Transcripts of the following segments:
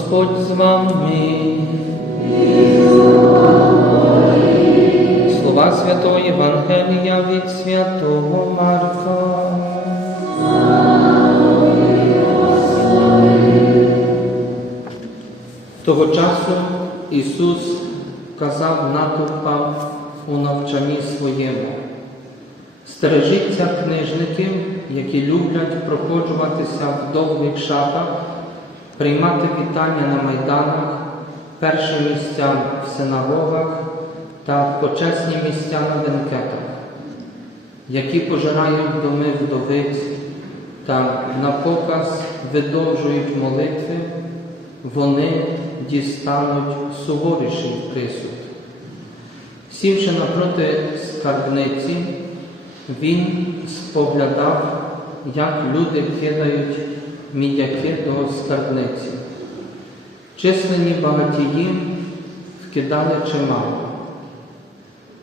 Господь з вами. Слова Святого Євангелія від Святого Марка. Того часу Ісус казав натовпам у навчанні своєму. Стережіться книжників, які люблять проходжуватися в довгих шатах, приймати вітання на майданах, перші місця в синагогах та почесні місця на бенкетах, які пожирають доми вдовиць та на показ видовжують молитви, вони дістануть суворіший присуд. Сівши напроти скарбниці, він споглядав, як люди кидають мідяки до скарбниці. Численні багатії вкидали чимало.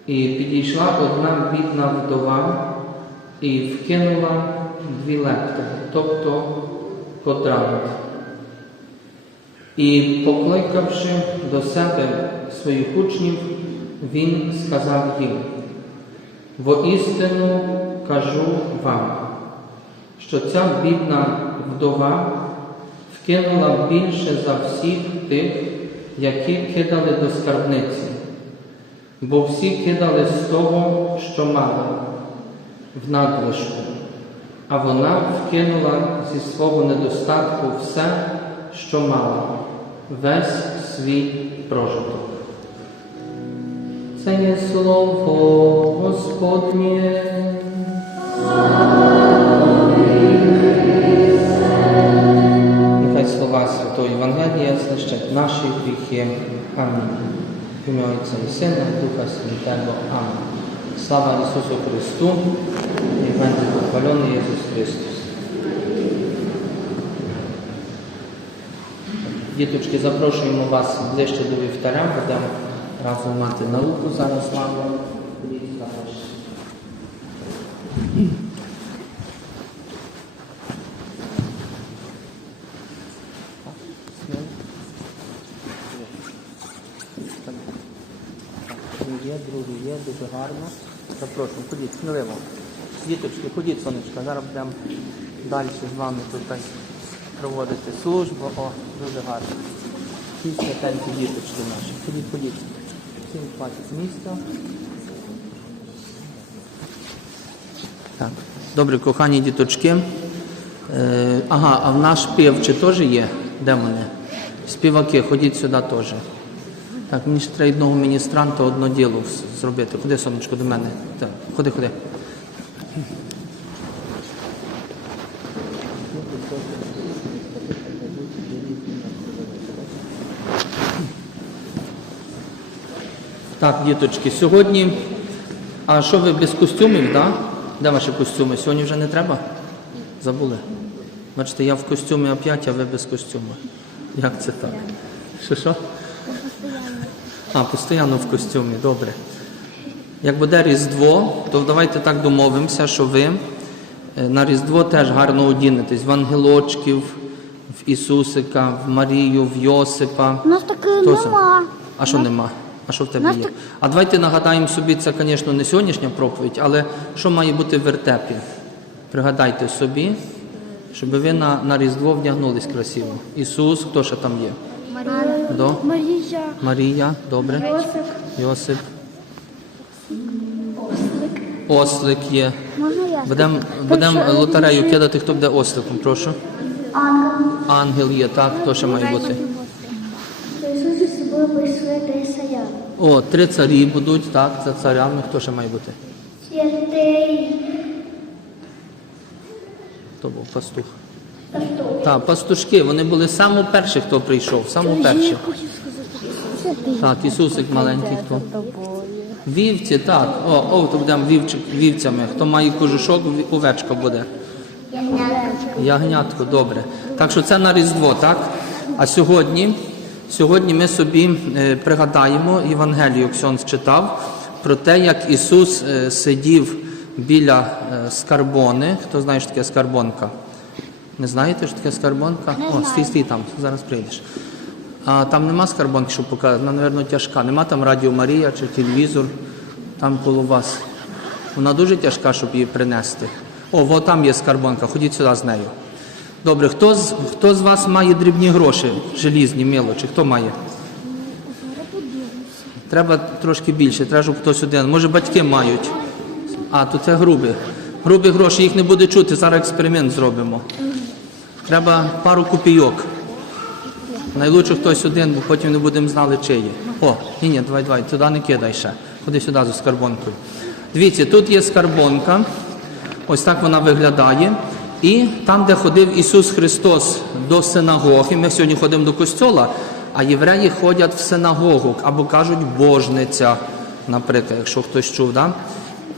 І підійшла одна бідна вдова і вкинула дві лепти, тобто квадрант. І, покликавши до себе своїх учнів, він сказав їм, воістину кажу вам, що ця бідна вдова вкинула більше за всіх тих, які кидали до скарбниці, бо всі кидали з того, що мали, в надлишку, а вона вкинула зі свого недостатку все, що мала, весь свій прожиток. Це є слово Господнє. Євангелія знищать наші гріхи. Амінь. Ім'я Отця і Сина, Духа Святого. Амінь. Слава Ісусу Христу, і мене похвалений Ісус Христос. Діточки, запрошуємо вас ближче до вівтаря, будемо разом мати науку зараз з вами. Ходіть також. Є, другий є, дуже гарно. Запрошую, ходіть, сміливо. Діточки, ходіть, сонечка, зараз будемо далі з вами тут проводити службу. О, дуже гарно. Всі святенькі діточки наші. Ходіть, ходіть. Всім хватить місця. Так. Добре, кохані діточки. Е, ага, а в наш співчі теж є? Де вони? Співаки, ходіть сюди теж. Так, мені ж треба одного міністранта одно діло зробити. Ходи, сонечко, до мене. Так, ходи, ходи. Так, діточки, сьогодні. А що ви без костюмів, так? Де ваші костюми? Сьогодні вже не треба? Забули? Бачите, я в костюмі оп'ять, а ви без костюму. Як це так? Що що? А, постійно в костюмі, добре. Як буде Різдво, то давайте так домовимося, що ви е, на Різдво теж гарно одінетесь в ангелочків, в Ісусика, в Марію, в Йосипа. У нас Хто це? нема. А що нема? А що в тебе є? А давайте нагадаємо собі, це, звісно, не сьогоднішня проповідь, але що має бути в вертепі? Пригадайте собі, щоб ви на, на Різдво вдягнулись красиво. Ісус, хто ще там є? До? Марія. Марія, добре. Йосип. Йосип. Ослик є. Можна я? Будемо будем лотерею кидати, хто буде осликом, прошу. Ангел. Ангел є, так, хто ще має бути? Собою прийшли. О, три царі будуть, так, за царями, хто ще має бути? Святий Хто був пастух? Так, пастушки, вони були саме перші, хто прийшов, саме перші. Так, Ісусик маленький хто. Вівці, так. О, о, то будемо вівчик, вівцями. Хто має кожушок, овечка буде. Ягнятко, добре. Так що це на Різдво, так? А сьогодні, сьогодні ми собі е, пригадаємо, Євангелію Ксьонс читав, про те, як Ісус е, сидів біля е, скарбони. Хто знає, що таке скарбонка? Не знаєте, що таке скарбонка? О, стій, стій там, зараз прийдеш. А там нема скарбонки, щоб показати, вона, мабуть, тяжка. Нема там Радіо Марія чи телевізор там коло вас. Вона дуже тяжка, щоб її принести. О, во там є скарбонка, ходіть сюди з нею. Добре, хто з, хто з вас має дрібні гроші, желізні, мелочі? Хто має? Треба трошки більше, треба, щоб хтось один. Може, батьки мають. А, то це грубі. Грубі гроші, їх не буде чути, зараз експеримент зробимо. Треба пару копійок. Найлучше хтось один, бо потім не будемо знали, чиї. О, ні, ні, давай, давай, туди не кидай ще. Ходи сюди за скарбонкою. Дивіться, тут є скарбонка. Ось так вона виглядає. І там, де ходив Ісус Христос до синагоги, ми сьогодні ходимо до костьола, а євреї ходять в синагогу або кажуть божниця, наприклад, якщо хтось чув. Да?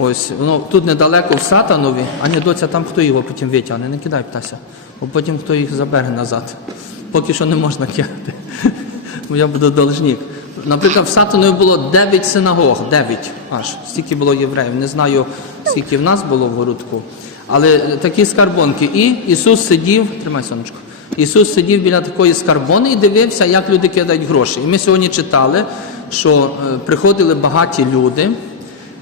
Ось воно тут недалеко в Сатанові, а доця там хто його потім витягне, не кидай птася, бо потім хто їх забере назад. Поки що не можна кидати, бо я буду должник. Наприклад, в Сатанові було 9 синагог, 9 аж, стільки було євреїв. Не знаю, скільки в нас було в городку. Але такі скарбонки. І Ісус сидів, тримай сонечко. Ісус сидів біля такої скарбони і дивився, як люди кидають гроші. І ми сьогодні читали, що е, приходили багаті люди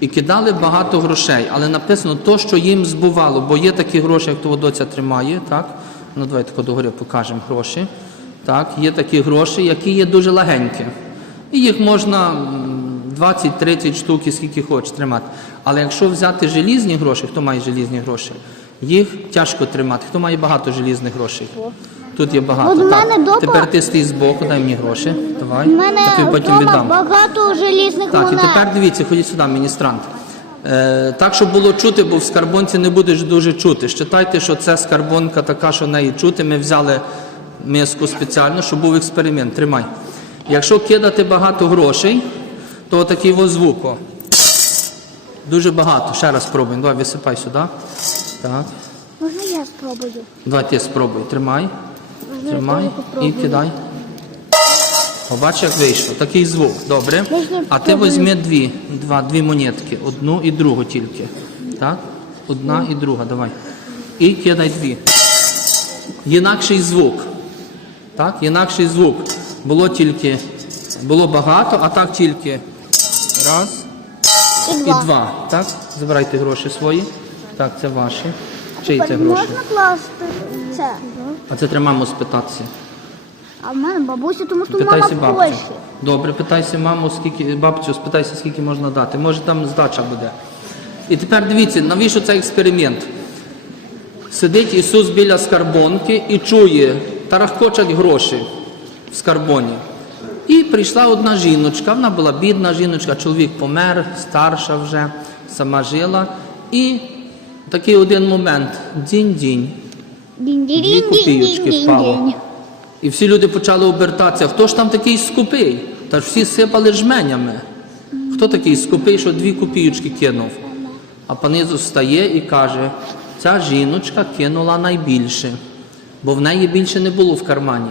і кидали багато грошей. Але написано то, що їм збувало, бо є такі гроші, як того доця тримає, так? Ну, давайте тако покажемо гроші. Так, є такі гроші, які є дуже легенькі. І їх можна 20-30 штук, скільки хочеш тримати. Але якщо взяти желізні гроші, хто має желізні гроші, їх тяжко тримати. Хто має багато желізних грошей? Тут є багато. От так. мене дома- Тепер ти стій збоку, дай мені гроші. Давай. У мене Я тобі потім вдома віддам. багато желізних Так, і монет. тепер дивіться, ходіть сюди, міністрант. Е, так, щоб було чути, бо в скарбонці не будеш дуже чути. Считайте, що це скарбонка така, що неї чути. Ми взяли миску спеціально, щоб був експеримент. Тримай. Якщо кидати багато грошей, то такий ось звук. о. Дуже багато. Ще раз спробуємо. Давай висипай сюди. Так. Можна я спробую? Давай ти спробуй. Тримай. Тримай і кидай. Побач, як вийшло. Такий звук. Добре. А ти візьми дві, два, дві монетки. Одну і другу тільки. Так? Одна і друга. Давай. І кидай дві. Інакший звук. Так? Інакший звук. Було тільки, було багато, а так тільки раз І і два. два. Так? Забирайте гроші свої. Так, це ваші. Чиї це гроші? Можна класти це. А це треба маму спитатися. А в мене бабуся, тому що Питайся мама в бабцю. Польщі. Добре, питайся маму, скільки бабцю, спитайся, скільки можна дати. Може там здача буде. І тепер дивіться, навіщо цей експеримент? Сидить Ісус біля скарбонки і чує, тарахкочать гроші в скарбоні. І прийшла одна жіночка, вона була бідна жіночка, чоловік помер, старша вже, сама жила. І такий один момент дінь-дінь. Дві копійочки впало. І всі люди почали обертатися. Хто ж там такий скупий? Та ж всі сипали жменями. Хто такий скупий, що дві копійочки кинув? А пан Ісус встає і каже: ця жіночка кинула найбільше, бо в неї більше не було в кармані.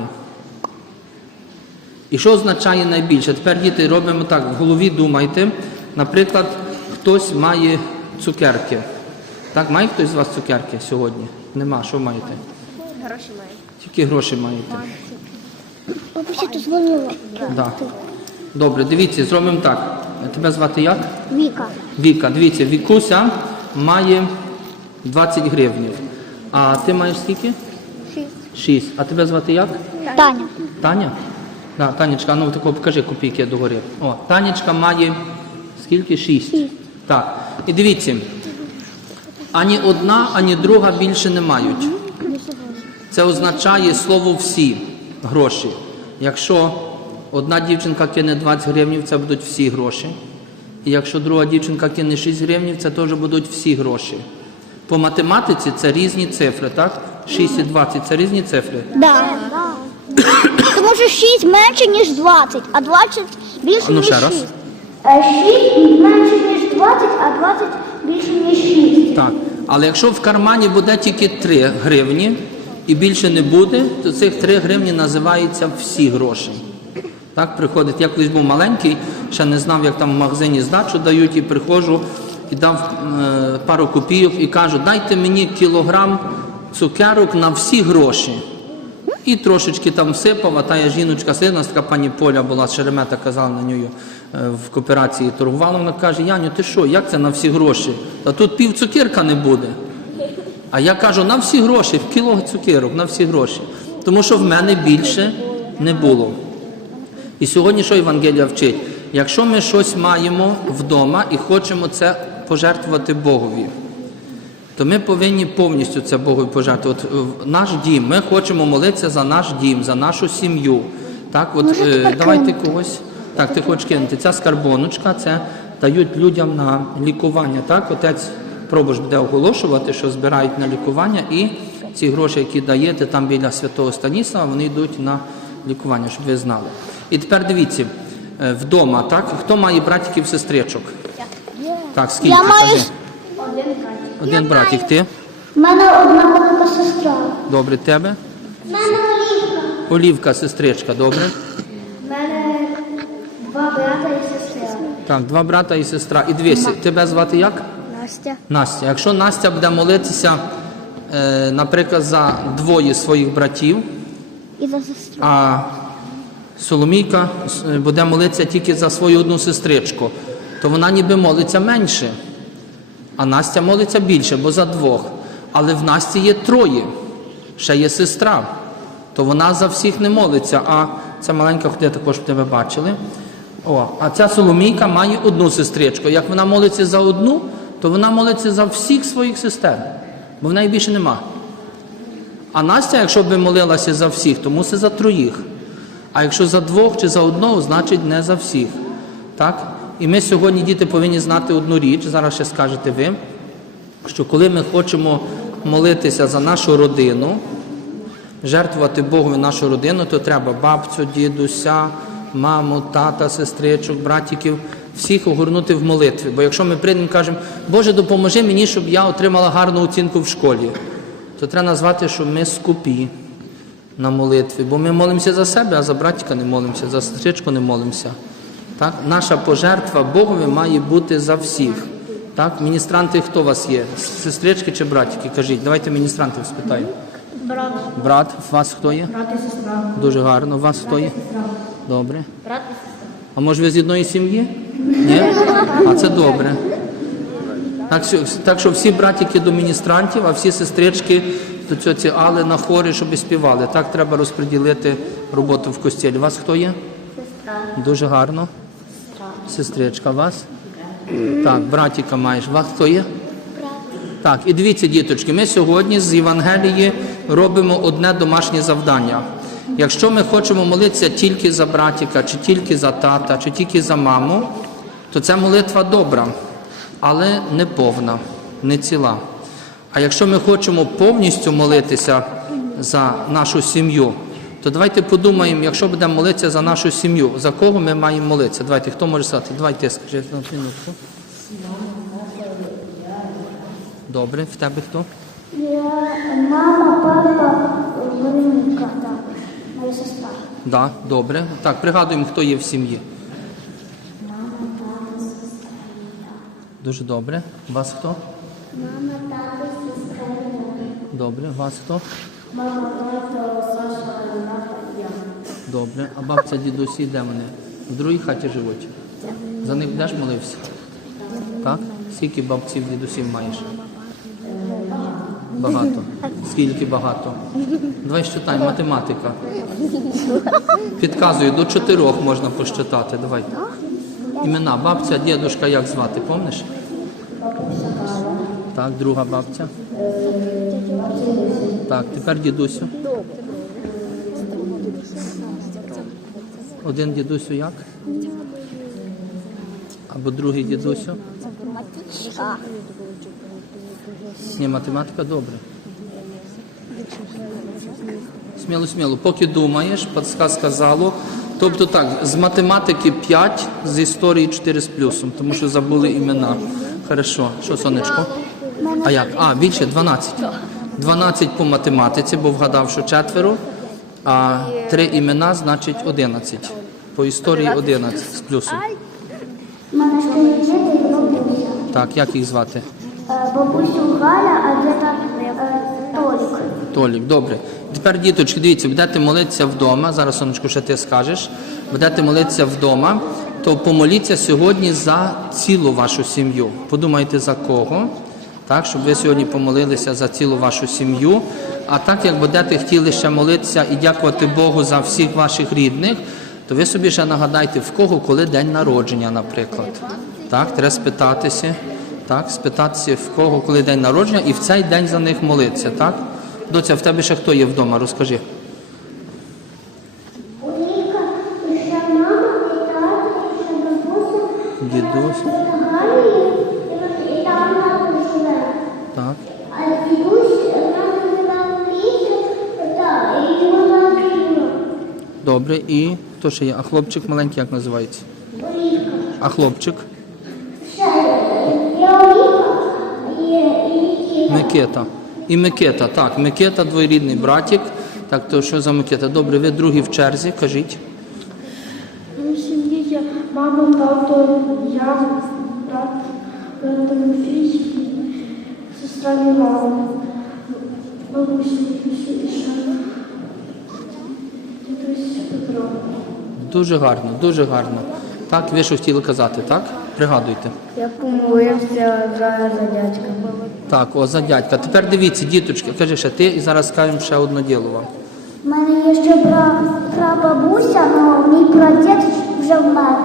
І що означає найбільше? Тепер діти робимо так, в голові думайте. Наприклад, хтось має цукерки. Так, має хтось з вас цукерки сьогодні? Нема. Що маєте? Гроші маю. Тільки гроші маєте. Бабуся тут дзвонила. Да. Добре, дивіться, зробимо так. Тебе звати як? Віка. Віка. Дивіться, Вікуся має 20 гривнів. А ти маєш скільки? Шість. 6. А тебе звати як? Таня. Таня? Да, Танечка, ну тако покажи копійки догори. О, Танечка має скільки? 6. Так. І дивіться. Ані одна, ані друга більше не мають. Це означає слово всі гроші. Якщо одна дівчинка кине 20 гривнів, це будуть всі гроші. І якщо друга дівчинка кине 6 гривнів, це теж будуть всі гроші. По математиці це різні цифри, так? 6 і 20 це різні цифри. Да. Тому що 6 менше, ніж 20, а 20 більше, А ну, ніж ще 6. раз. 6 менше, ніж 20, а 20 більше, ніж 6. Так. Але якщо в кармані буде тільки 3 гривні і більше не буде, то цих 3 гривні називаються всі гроші. Так приходить. Я колись був маленький, ще не знав, як там в магазині здачу дають, і приходжу і дав е, пару копійок і кажу, дайте мені кілограм цукерок на всі гроші. І трошечки там всипав, а та жіночка така пані Поля була, з Шеремета казала на неї е, в кооперації торгувала. Вона каже, Яню, ти що, як це на всі гроші? Та тут пів цукерка не буде. А я кажу, на всі гроші, в кіло цукерок, на всі гроші. Тому що в мене більше не було. І сьогодні що Євангелія вчить? Якщо ми щось маємо вдома і хочемо це пожертвувати Богові, то ми повинні повністю це Богу пожертвувати. От, е, наш дім, ми хочемо молитися за наш дім, за нашу сім'ю. Так, от е, давайте когось. Так, ти хочеш кинути. Ця скарбоночка, це дають людям на лікування. Так, отець Пробуш буде оголошувати, що збирають на лікування, і ці гроші, які даєте там біля святого Станіслава, вони йдуть на лікування, щоб ви знали. І тепер дивіться, е, вдома, так, хто має братиків, сестричок? Так, скільки? Я маю Кажи. Один братик, ти? У мене одна велика сестра. Добре, тебе? У мене олівка. Олівка, сестричка, добре? У мене два брата і сестра. Так, два брата і сестра. І дивися, тебе звати як? Настя. Настя. Якщо Настя буде молитися, е, наприклад, за двоє своїх братів, І за сестру. а Соломійка е, буде молитися тільки за свою одну сестричку, то вона ніби молиться менше. А Настя молиться більше, бо за двох. Але в Насті є троє, ще є сестра. То вона за всіх не молиться. А ця маленька, ходи також тебе бачили. О, а ця Соломійка має одну сестричку. Як вона молиться за одну, то вона молиться за всіх своїх сестер, бо в неї більше нема. А Настя, якщо би молилася за всіх, то мусить за троїх. А якщо за двох чи за одного, значить не за всіх. Так? І ми сьогодні, діти, повинні знати одну річ, зараз ще скажете ви, що коли ми хочемо молитися за нашу родину, жертвувати Богові нашу родину, то треба бабцю, дідуся, маму, тата, сестричок, братиків, всіх огорнути в молитві. Бо якщо ми прийдемо і кажемо, Боже, допоможи мені, щоб я отримала гарну оцінку в школі, то треба назвати, що ми скупі на молитві. Бо ми молимося за себе, а за братика не молимося, за сестричку не молимося. Так? Наша пожертва Богові має бути за всіх. Так? Міністранти хто у вас є? Сестрички чи братики? Кажіть, давайте міністрантів спитаємо. Брат. Брат, у вас хто є? Брат і сестра. Дуже гарно. У вас хто є? Добре. Брат і сестра. А може ви з одної сім'ї? Ні? А це добре. Так, що- так що всі братики до міністрантів, а всі сестрички до цього Али на хорі, щоб співали. Так треба розподілити роботу в костілі. У вас хто є? Сестра. Дуже гарно. Сестричка, вас? Так, братіка маєш. Вас хто є? Так, і дивіться, діточки, ми сьогодні з Євангелії робимо одне домашнє завдання. Якщо ми хочемо молитися тільки за братіка, чи тільки за тата, чи тільки за маму, то ця молитва добра, але не повна, не ціла. А якщо ми хочемо повністю молитися за нашу сім'ю, то давайте подумаємо, якщо будемо молитися за нашу сім'ю, за кого ми маємо молитися? Давайте, хто може сказати? Давайте скажи на минутку. Добре, в тебе хто? Я мама, папа, Вероніка також. Моя сестра. Да, добре. Так, пригадуємо, хто є в сім'ї. Дуже добре. Вас хто? Мама, тато, сестра. Добре. Вас хто? Мама, тато, Саша, Рената і я. Добре. А бабця, дідусі, де вони? В другій хаті живуть. За них будеш молився? Так? Скільки бабців, дідусів маєш? Багато. Скільки багато? Давай щитай, математика. Підказую, до чотирьох можна посчитати. Давай. Імена бабця, дідушка, як звати, помниш? Так, друга бабця. Так, тепер дідусю. Один дідусю як? Або другий дідусю? Ні, математика добре. Сміло, сміло. Поки думаєш, подсказка залу. Тобто так, з математики 5, з історії 4 з плюсом, тому що забули імена. Хорошо. Що, сонечко? А як? А, більше 12. 12 по математиці, бо вгадав, що четверо, а три імена, значить 11. По історії 11 з плюсом. Так, як їх звати? Бабусю Галя, а діда е, Толік. Толік, добре. Тепер, діточки, дивіться, будете молитися вдома. Зараз, сонечко, ще ти скажеш. Будете молитися вдома, то помоліться сьогодні за цілу вашу сім'ю. Подумайте за кого. Так, щоб ви сьогодні помолилися за цілу вашу сім'ю. А так як будете хотіли ще молитися і дякувати Богу за всіх ваших рідних, то ви собі ще нагадайте, в кого коли день народження, наприклад. Так, треба спитатися. Так, спитатися, в кого коли день народження, і в цей день за них молитися. Так? Доця, в тебе ще хто є вдома? Розкажи. Добре. І хто ще є? А хлопчик маленький як називається? А хлопчик? Микита. І Микита, так, Микита, двоюрідний братик. Так, то що за Микита? Добре, ви другі в черзі, кажіть. Ну, в сім'ї мама, тато, я, брат е, Тимофій, сестра Мілана, бабуся Люсі і ще дідусь Петро. Дуже гарно, дуже гарно. Так, ви що хотіли казати, так? Пригадуйте. Я помолився за, за дядька. Так, о, за дядька. Тепер дивіться, діточки, кажи ще ти і зараз скажемо ще одне діло вам. У мене є ще бра, прабабуся, але мій прадід вже вмер.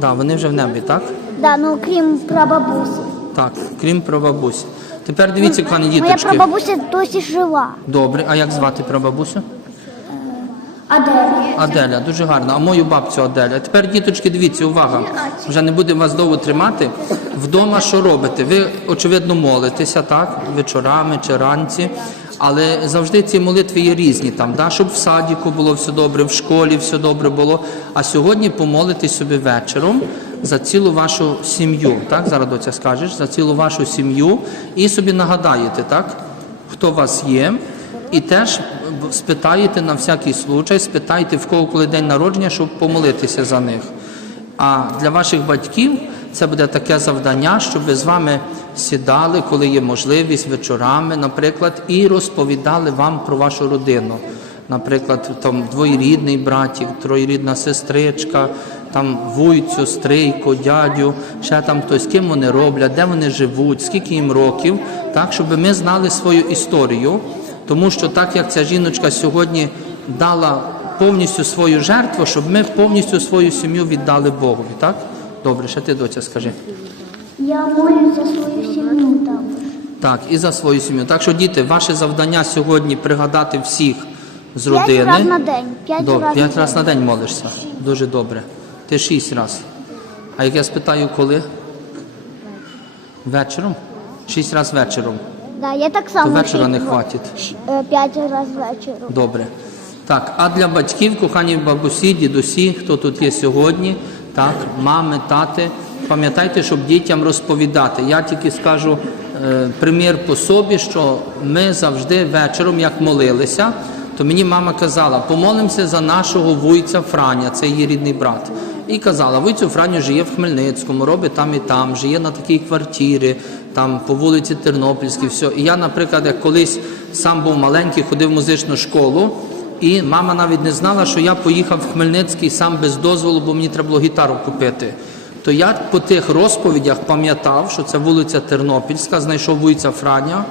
Так, вони вже в небі, так? Да, ну крім прабабусі. Так, крім прабабусі. Тепер дивіться, пані Моя діточки. прабабуся досі жива. Добре, а як звати прабабусю? Аделя. Аделя, дуже гарно. А мою бабцю Аделя. Тепер, діточки, дивіться, увага. Вже не будемо вас довго тримати. Вдома що робите? Ви, очевидно, молитеся, так? Вечорами чи ранці. Але завжди ці молитви є різні, там, да? щоб в садіку було все добре, в школі все добре було. А сьогодні помолитесь собі вечором за цілу вашу сім'ю. Так, зараз доця скажеш, за цілу вашу сім'ю і собі нагадаєте, так? Хто вас є, і теж спитаєте на всякий случай, спитайте в кого коли день народження, щоб помолитися за них. А для ваших батьків це буде таке завдання, щоб ви з вами сідали, коли є можливість вечорами, наприклад, і розповідали вам про вашу родину. Наприклад, там двоєрідний братик, троєрідна сестричка, там вуйцю, стрийко, дядю, ще там хтось, ким вони роблять, де вони живуть, скільки їм років, так, щоб ми знали свою історію. Тому що так як ця жіночка сьогодні дала повністю свою жертву, щоб ми повністю свою сім'ю віддали Богові. Так? Добре, ще ти доця скажи. Я молюсь за свою сім'ю також. Так, і за свою сім'ю. Так що, діти, ваше завдання сьогодні пригадати всіх з П'ять родини. разів на день. П'ять разів п'ять разів на день молишся. Дуже добре. Ти шість разів. А як я спитаю, коли? Вечором? Шість разів вечором. Да, я так То вечора не хватить. Е, П'ять разів вечором. Добре. Так, а для батьків, кохані бабусі, дідусі, хто тут є сьогодні, так, мами, тати, пам'ятайте, щоб дітям розповідати. Я тільки скажу е, примір по собі, що ми завжди вечором, як молилися, то мені мама казала, помолимося за нашого вуйця Франя, це її рідний брат. І казала, вуйцю Франю живе в Хмельницькому, робить там і там, живе на такій квартирі, там по вулиці Тернопільській, все. І я, наприклад, як колись сам був маленький, ходив в музичну школу, і мама навіть не знала, що я поїхав в Хмельницький сам без дозволу, бо мені треба було гітару купити. То я по тих розповідях пам'ятав, що це вулиця Тернопільська, знайшов вуйця Франя,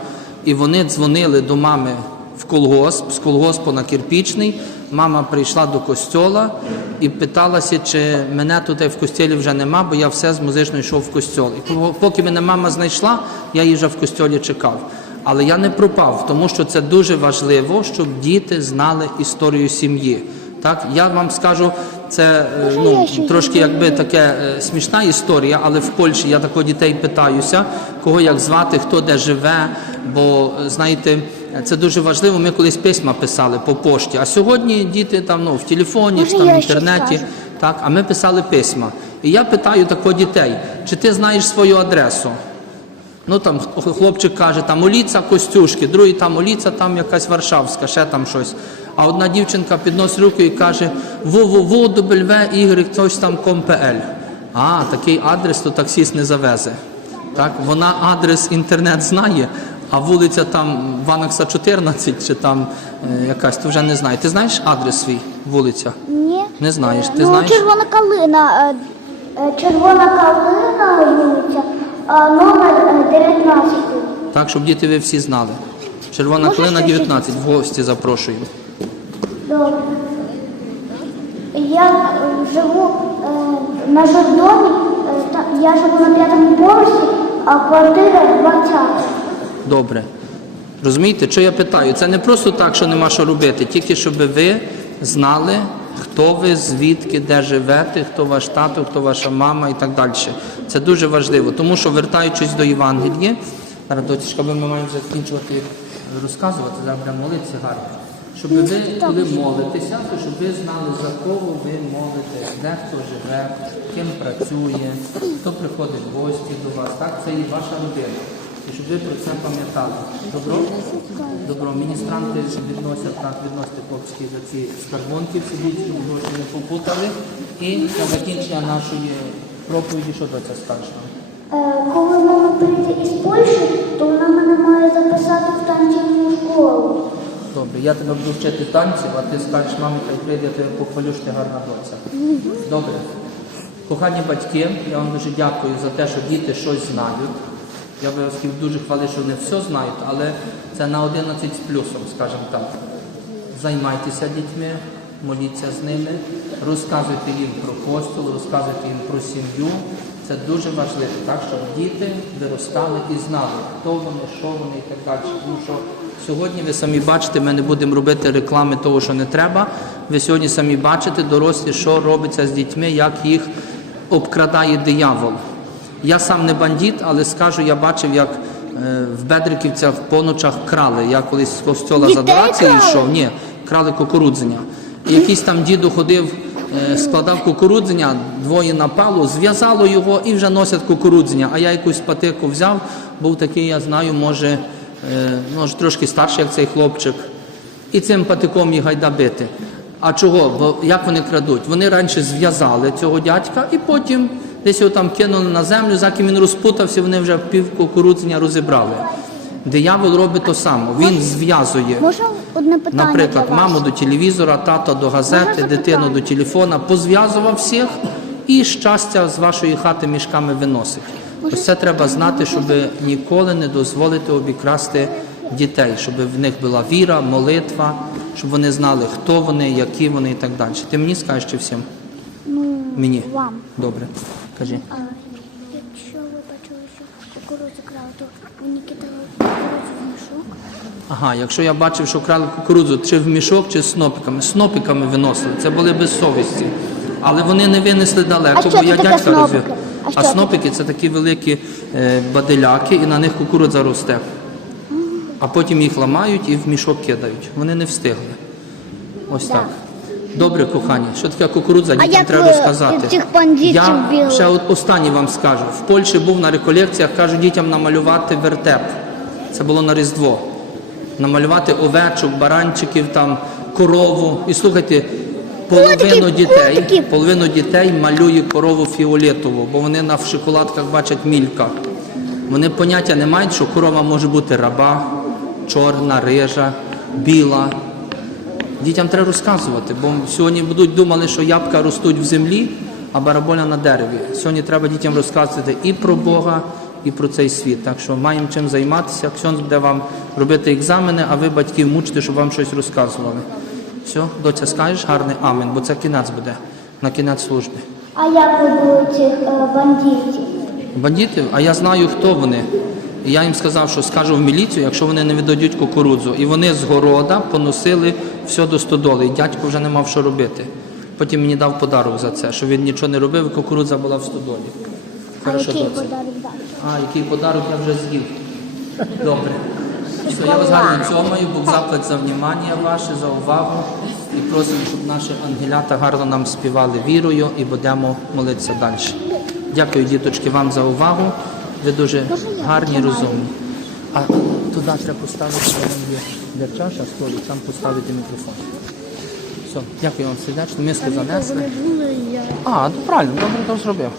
і вони дзвонили до мами в колгосп, з колгоспу на Кирпічний. Мама прийшла до костьола і питалася, чи мене тут в костьолі вже нема, бо я все з музичної йшов в костьол. І поки мене мама знайшла, я її вже в костьолі чекав. Але я не пропав, тому що це дуже важливо, щоб діти знали історію сім'ї. Так, я вам скажу, це е, ну, трошки якби таке е, смішна історія, але в Польщі я тако дітей питаюся, кого як звати, хто де живе. Бо знаєте, це дуже важливо. Ми колись письма писали по пошті. А сьогодні діти там ну, в телефоні, Може, чи там в я ще інтернеті. скажу? Так, а ми писали письма. І я питаю тако дітей, чи ти знаєш свою адресу? Ну там х- хлопчик каже, там уліця Костюшки, другий там уліця, там якась Варшавська, ще там щось. А одна дівчинка підносить руку і каже www, хтось там com.pl. А, такий адрес то таксіст не завезе. Так, вона адрес інтернет знає, А вулиця там Ванакса 14 чи там е, якась, ти вже не знаю. Ти знаєш адрес свій, вулиця? Ні. Не знаєш. Ти ну, знаєш? червона калина. е, е, Червона калина вулиця, а номер е, 19. Так, щоб діти ви всі знали. Червона Можеш клина ще 19, в гості запрошуємо. Добре. Я е, живу е, на Жордоні, е, та- я живу на п'ятому поверсі, а квартира 20. Добре. Розумієте, що я питаю? Це не просто так, що нема що робити, тільки щоб ви знали, хто ви, звідки, де живете, хто ваш тато, хто ваша мама і так далі. Це дуже важливо, тому що вертаючись до Євангелія, зараз бо ми маємо вже закінчувати розказувати, зараз будемо молитися гарно. Щоб ви, коли молитеся, то щоб ви знали, за кого ви молитесь, де хто живе, ким працює, хто приходить в гості до вас. Так, це і ваша родина. І щоб ви про це пам'ятали. Добро? Добро. Міністранти відносять так, відносять хлопчики за ці скарбонки, сидіть, щоб гроші не попутали. І на закінчення нашої проповіді, що до це скажеш? Е, Коли мама прийде із Польщі, то вона мене має записати в танцівну школу. Добре, я тебе буду вчити танців, а ти скажеш, мамі, хай прийде, я тебе похвалю, що ти гарна доця. Добре. Кохані батьки, я вам дуже дякую за те, що діти щось знають. Я би вас дуже хвалити, що вони все знають, але це на 11 з плюсом, скажімо так. Займайтеся дітьми, моліться з ними, розказуйте їм про костюл, розказуйте їм про сім'ю. Це дуже важливо, так, щоб діти виростали і знали, хто вони, що вони і так далі. Тому що сьогодні ви самі бачите, ми не будемо робити реклами того, що не треба. Ви сьогодні самі бачите, дорослі, що робиться з дітьми, як їх обкрадає диявол. Я сам не бандит, але скажу, я бачив, як е, в Бедриківцях по ночах крали. Я колись з костьола з Дітей адорації йшов. Ні, крали кукурудзення. І якийсь там діду ходив, е, складав кукурудзення, двоє напало, зв'язало його і вже носять кукурудзення. А я якусь патику взяв, був такий, я знаю, може, е, може трошки старший, як цей хлопчик. І цим патиком їх гайда бити. А чого? Бо як вони крадуть? Вони раніше зв'язали цього дядька і потім десь його там кинули на землю, за ким він розпутався, вони вже пів кукурудзення розібрали. Диявол робить то саме. Він зв'язує. Наприклад, маму до телевізора, тата до газети, дитину до телефона, позв'язував всіх і щастя з вашої хати мішками виносить. Ось це треба знати, щоб ніколи не дозволити обікрасти дітей, щоб в них була віра, молитва, щоб вони знали, хто вони, які вони і так далі. Ти мені скажеш чи всім? Ну, Мені. вам. Добре. Кажи. А, якщо ви бачили, що кукурудзу крали, то мені кидали кукурудзу в мішок. Ага, якщо я бачив, що крали кукурудзу чи в мішок, чи з снопиками. Снопиками виносили. Це були безсовісті. Але вони не винесли далеко, А що бо це я таке дядька снопики? А А, це снопики це такі великі е, баделяки, і на них кукурудза росте. А потім їх ламають і в мішок кидають. Вони не встигли. Ось так. Добре, кохані, що таке кукурудза, дітям як треба ви розказати. цих бандитів Я били? ще от останнє вам скажу. В Польщі був на реколекціях, кажу дітям намалювати вертеп. Це було на Різдво. Намалювати овечок, баранчиків, там, корову. І слухайте, половину Котиків, дітей, котиків. половину дітей малює корову фіолетову, бо вони на в шоколадках бачать мілька. Вони поняття не мають, що корова може бути раба, чорна, рижа, біла. Дітям треба розказувати, бо сьогодні будуть думали, що ябка ростуть в землі, а бараболя на дереві. Сьогодні треба дітям розказувати і про Бога, і про цей світ. Так що маємо чим займатися. Ксьонз буде вам робити екзамени, а ви батьків мучите, щоб вам щось розказували. Все, доця, скажеш гарний амен, бо це кінець буде, на кінець служби. А як ви були цих е, бандитів? Бандити, а я знаю, хто вони. І я їм сказав, що скажу в міліцію, якщо вони не віддадуть кукурудзу. І вони з города поносили все до стодоли. І дядько вже не мав що робити. Потім мені дав подарок за це, що він нічого не робив, і кукурудза була в стодолі. А Хорошо, який доця. подарок дали? А, який подарок я вже з'їв. Добре. Все, я вас гарно цьомаю, Бог заплать за внимання ваше, за увагу. І просимо, щоб наші ангелята гарно нам співали вірою і будемо молитися далі. Дякую, діточки, вам за увагу. Ви дуже гарні, розумні. А туди треба поставити, що там є для чаша, столик, там поставити мікрофон. Все, дякую вам сердечно, миски занесли. А, ну правильно, добре то зробив.